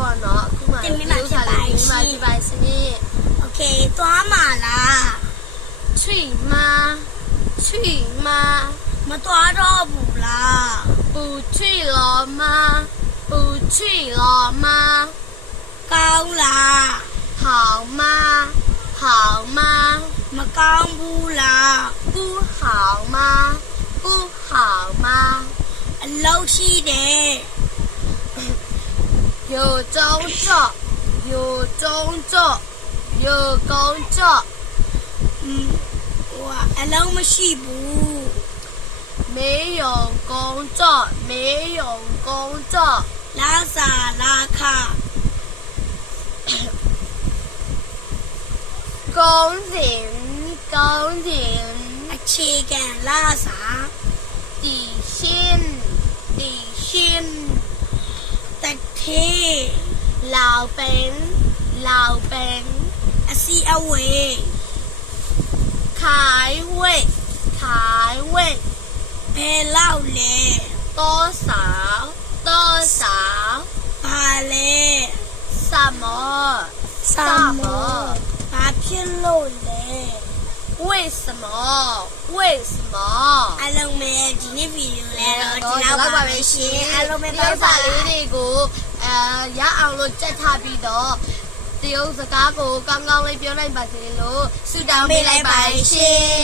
ပေါ့နော်အခုမှတင်မိမှဖြစ်ပါရှင် โอเคသွားမှာလား 去吗မသွားတော့ဘူးလား 不去了吗不去了吗 ကောင်းလား 好吗好吗 မကောင်းဘူးလား 不好吗不好吗 အလုပ်ရှိတယ် 有工作有工作有工作ဟိုအလုံးမရှိဘူး 没有工作没有工作 လာစာလာခ 工钱အခြေခံလာစာ 底薪တက်သေး 老板အစီအဝေး 开会ဘယ်လောက်လဲ 多少ဘာလဲ 什么ဘာဖြစ်လို့လဲ 为什么 အားလုံးပဲဒီနေ့ဗီဒီယိုလဲတော့ဒီလောက်ပါပဲရှင်အားလုံးပဲ ဒီဥစ္စာလေးတွေကိုရအောင်လို့ကြက်ထားပြီးတော့ဒီဥစ္စာစကားကိုကောင်းကောင်းလေးပြောနိုင်ပါစေလို့ဆုတောင်းပေးလိုက်ပါရှင်